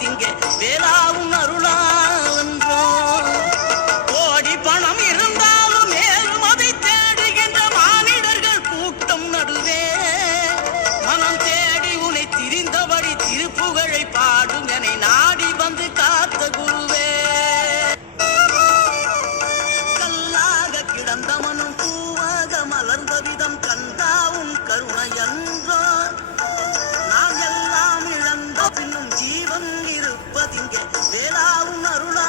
இருப்பதிங்கே வேளாவும் அருளாவென்றோ. கோடி பணம் இருந்தாலும் மேலும் அதை தேடுகின்ற மானிடர்கள் கூட்டம் நடுவே மனம் தேடி உனை திரிந்தபடி திருப்புகழை பாடும் என நாடி வந்து காத்த குருவே. கல்லாக கிடந்த மனம் பூவாக மலர்ந்த விதம் கண்டாவும் கருணை என்றோ. நாம் எல்லாம் இழந்த பின்னும் ஜீவன் இருப்பதிங்கே வேளாவும் அருளா